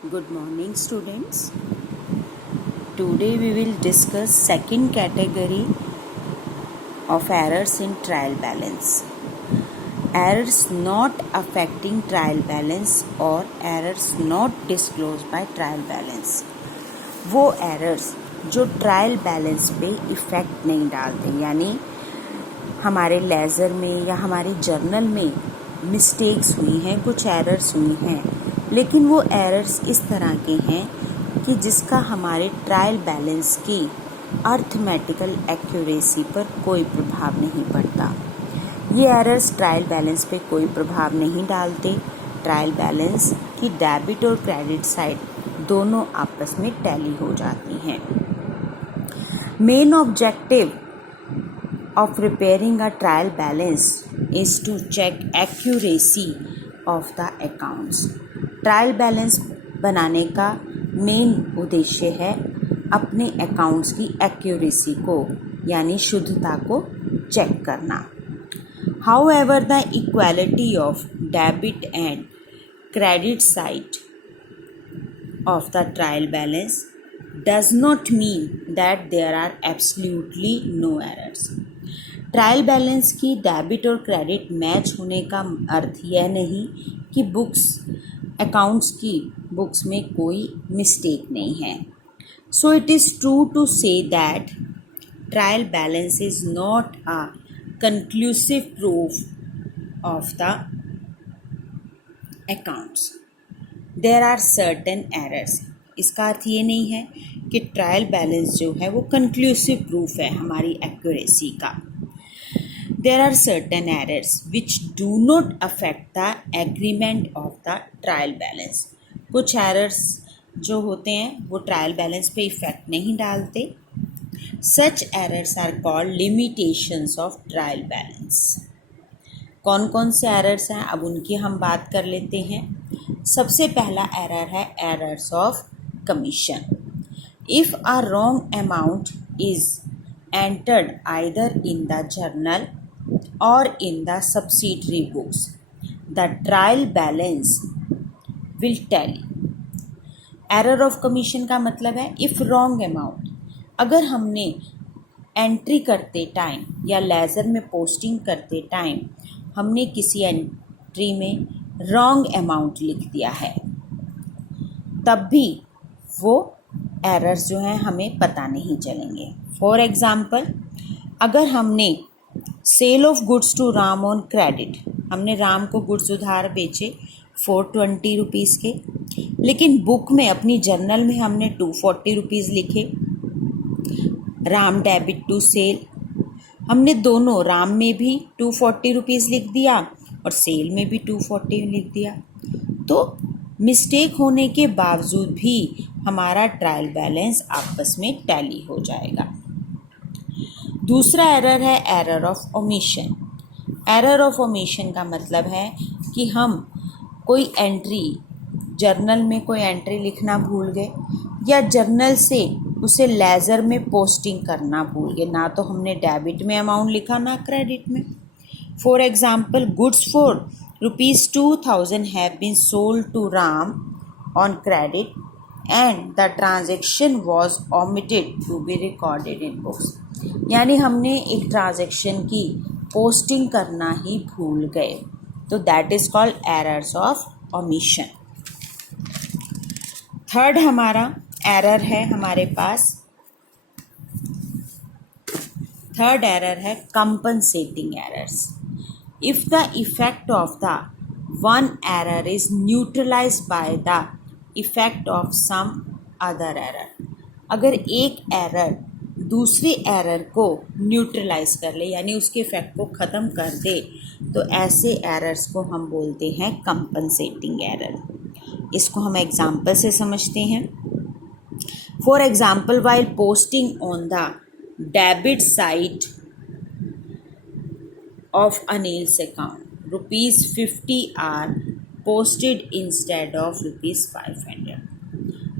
Good morning, students. Today we will discuss second category of errors in trial balance. Errors not affecting trial balance or errors not disclosed by trial balance. वो errors जो trial balance पे effect नहीं डालते, यानी हमारे laser में या हमारे जर्नल में मिस्टेक्स हुई हैं, कुछ एरर्स हुई हैं, लेकिन वो एरर्स इस तरह के हैं कि जिसका हमारे ट्रायल बैलेंस की अर्थमेटिकल एक्यूरेसी पर कोई प्रभाव नहीं पड़ता। ये एरर्स ट्रायल बैलेंस पे कोई प्रभाव नहीं डालते। ट्रायल बैलेंस की डेबिट और क्रेडिट साइड दोनों आपस में टैली हो जाती हैं। Main objective of preparing a trial balance is to check accuracy of the accounts. Trial balance बनाने का मेन उद्देश्य है अपने अकाउंट्स की एक्यूरेसी को यानी शुद्धता को चेक करना। However, the equality of debit and credit side of the trial balance does not mean that there are absolutely no errors. Trial balance की डेबिट और क्रेडिट मैच होने का अर्थ यह नहीं कि अकाउंट्स की बुक्स में कोई मिस्टेक नहीं है। So it is true to say that trial balance is not a conclusive proof of the accounts. There are certain errors. इसका अर्थ ये नहीं है कि ट्रायल बैलेंस जो है वो कंक्लूसिव प्रूफ है हमारी एक्यूरेसी का। There are certain errors which do not affect the agreement of the trial balance. कुछ errors जो होते हैं वो ट्रायल बैलेंस पे इफ़ेक्ट नहीं डालते। Such errors are called limitations of trial balance. कौन कौन से errors हैं, अब उनकी हम बात कर लेते हैं। सबसे पहला error है errors of commission. If a wrong amount is entered either in the journal or in the subsidiary books, the trial balance will tally. Error of commission का मतलब है if wrong amount, अगर हमने एंट्री करते time या laser में posting करते time हमने किसी एंट्री में रॉन्ग अमाउंट लिख दिया है, तब भी वो एरर्स जो हैं हमें पता नहीं चलेंगे। फॉर एग्ज़ाम्पल, अगर हमने sale of goods to Ram on credit, हमने राम को गुड्स उधार बेचे 420 रुपीज़ के, लेकिन बुक में अपनी जर्नल में हमने 240 रुपीज़ लिखे। राम डेबिट टू सेल, हमने दोनों राम में भी 240 रुपीज़ लिख दिया और सेल में भी 240 लिख दिया, तो मिस्टेक होने के बावजूद भी हमारा ट्रायल बैलेंस आपस में टैली हो जाएगा। दूसरा एरर है error of omission. Error of omission का मतलब है कि हम कोई एंट्री जर्नल में कोई एंट्री लिखना भूल गए या जर्नल से उसे लेज़र में पोस्टिंग करना भूल गए। ना तो हमने डेबिट में अमाउंट लिखा ना क्रेडिट में। For example, goods for ₹2000 have been sold to Ram on credit and the transaction was omitted to be recorded in books. यानी हमने एक ट्रांजैक्शन की पोस्टिंग करना ही भूल गए, तो that is called errors of omission. Third हमारा एरर है हमारे पास, थर्ड एरर है compensating errors. If the effect of the one error is neutralised by the effect of some other error, अगर एक एरर दूसरे एरर को न्यूट्रलाइज कर ले यानी उसके इफेक्ट को ख़त्म कर दे, तो ऐसे एरर्स को हम बोलते हैं कंपनसेटिंग एरर। इसको हम एग्जाम्पल से समझते हैं। For example, while posting on the debit side of Anil's account ₹50 are posted instead of ₹500।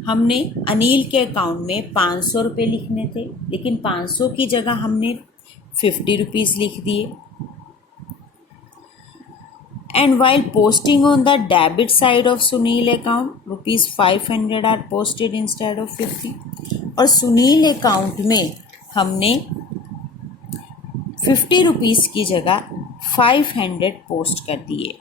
हमने अनिल के अकाउंट में 500 रुपये लिखने थे, लेकिन 500 की जगह हमने 50 रुपीज़ लिख दिए। And while posting on the debit side of Sunil account, ₹500 are posted instead of 50. और सुनील अकाउंट में हमने 50 रुपीज़ की जगह 500 पोस्ट कर दिए।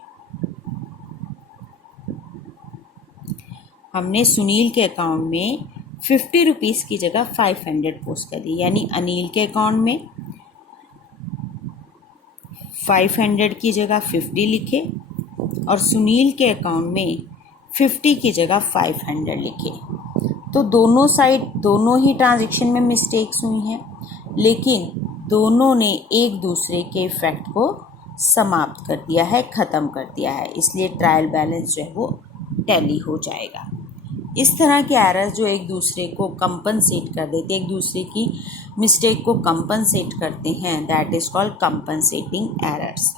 हमने सुनील के अकाउंट में 50 रुपीज़ की जगह 500 पोस्ट कर दी, यानी अनिल के अकाउंट में 500 की जगह 50 लिखे और सुनील के अकाउंट में 50 की जगह 500 लिखे। तो दोनों साइड दोनों ही ट्रांजैक्शन में मिस्टेक्स हुई हैं, लेकिन दोनों ने एक दूसरे के इफ़ेक्ट को समाप्त कर दिया है, ख़त्म कर दिया है, इसलिए ट्रायल बैलेंस जो है वो टैली हो जाएगा। इस तरह के एरर्स जो एक दूसरे को कंपनसेट कर देते, एक दूसरे की मिस्टेक को कंपनसेट करते हैं, that is called compensating errors.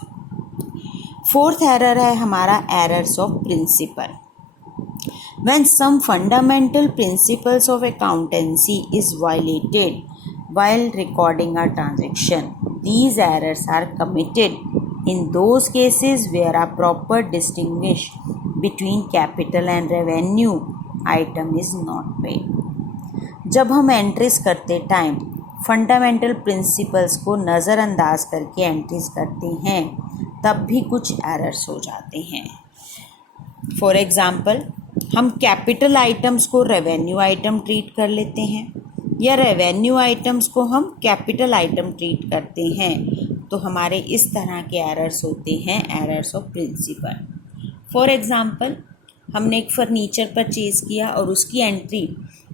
Fourth error है हमारा errors of principle. When some fundamental principles of accountancy is violated while recording a transaction, these errors are committed in those cases where a proper distinction between capital and revenue item is not made। जब हम entries करते time fundamental principles को नज़रअंदाज करके entries करते हैं, तब भी कुछ एरर्स हो जाते हैं। फॉर एग्ज़ाम्पल, हम कैपिटल आइटम्स को रेवेन्यू आइटम ट्रीट कर लेते हैं या रेवेन्यू आइटम्स को हम कैपिटल आइटम ट्रीट करते हैं, तो हमारे इस तरह के एरर्स होते हैं, errors of principle. For example, हमने एक फ़र्नीचर परचेज़ किया और उसकी एंट्री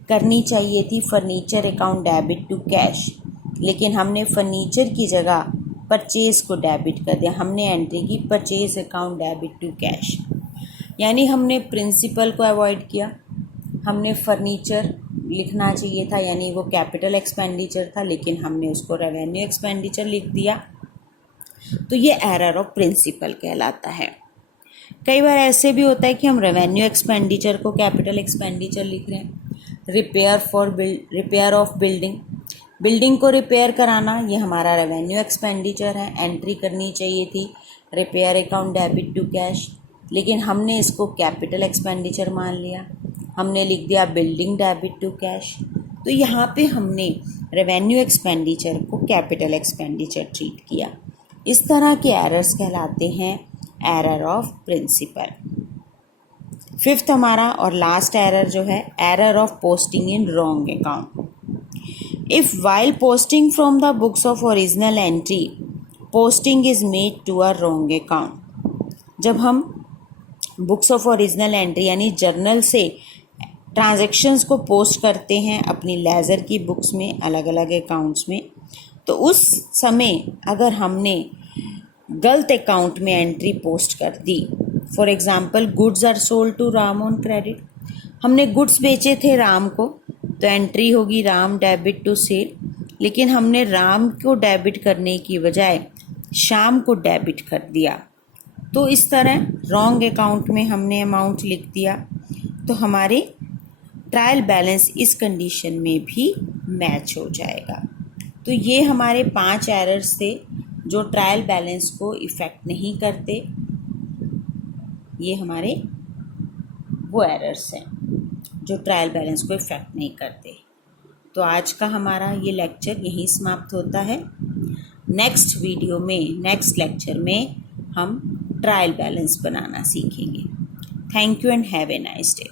करनी चाहिए थी furniture account debit to cash, लेकिन हमने फर्नीचर की जगह परचेज़ को डेबिट कर दिया। हमने एंट्री की purchase account debit to cash, यानी हमने प्रिंसिपल को अवॉइड किया। हमने फर्नीचर लिखना चाहिए था, यानी वो कैपिटल एक्सपेंडिचर था, लेकिन हमने उसको रेवेन्यू एक्सपेंडिचर लिख दिया, तो ये एरर ऑफ प्रिंसिपल कहलाता है। कई बार ऐसे भी होता है कि हम रेवेन्यू एक्सपेंडिचर को कैपिटल एक्सपेंडिचर लिख रहे हैं। रिपेयर ऑफ बिल्डिंग को रिपेयर कराना, ये हमारा रेवेन्यू एक्सपेंडिचर है, एंट्री करनी चाहिए थी repair account debit to cash, लेकिन हमने इसको कैपिटल एक्सपेंडिचर मान लिया, हमने लिख दिया बिल्डिंग डेबिट टू कैश। तो यहाँ पे हमने रेवेन्यू एक्सपेंडिचर को कैपिटल एक्सपेंडिचर ट्रीट किया। इस तरह के एरर्स कहलाते हैं एरर ऑफ प्रिंसिपल। फिफ्थ हमारा और लास्ट एरर जो है, error of posting in wrong account. If while posting from the books of original entry posting is made to a wrong account. जब हम बुक्स ऑफ ओरिजिनल एंट्री यानी journal से transactions को post करते हैं अपनी लेज़र की बुक्स में, अलग अलग अकाउंट्स में, तो उस समय अगर हमने गलत अकाउंट में एंट्री पोस्ट कर दी, for example goods are sold to Ram on credit, हमने गुड्स बेचे थे राम को, तो एंट्री होगी राम डेबिट टू सेल, लेकिन हमने राम को डेबिट करने की बजाय शाम को डेबिट कर दिया, तो इस तरह रॉन्ग अकाउंट में हमने अमाउंट लिख दिया, तो हमारे ट्रायल बैलेंस इस कंडीशन में भी मैच हो जाएगा। तो ये हमारे 5 एरर्स थे जो ट्रायल बैलेंस को इफ़ेक्ट नहीं करते, ये हमारे वो एरर्स हैं जो ट्रायल बैलेंस को इफ़ेक्ट नहीं करते। तो आज का हमारा ये लेक्चर यहीं समाप्त होता है। नेक्स्ट वीडियो में, नेक्स्ट लेक्चर में हम ट्रायल बैलेंस बनाना सीखेंगे। Thank you and have a nice day.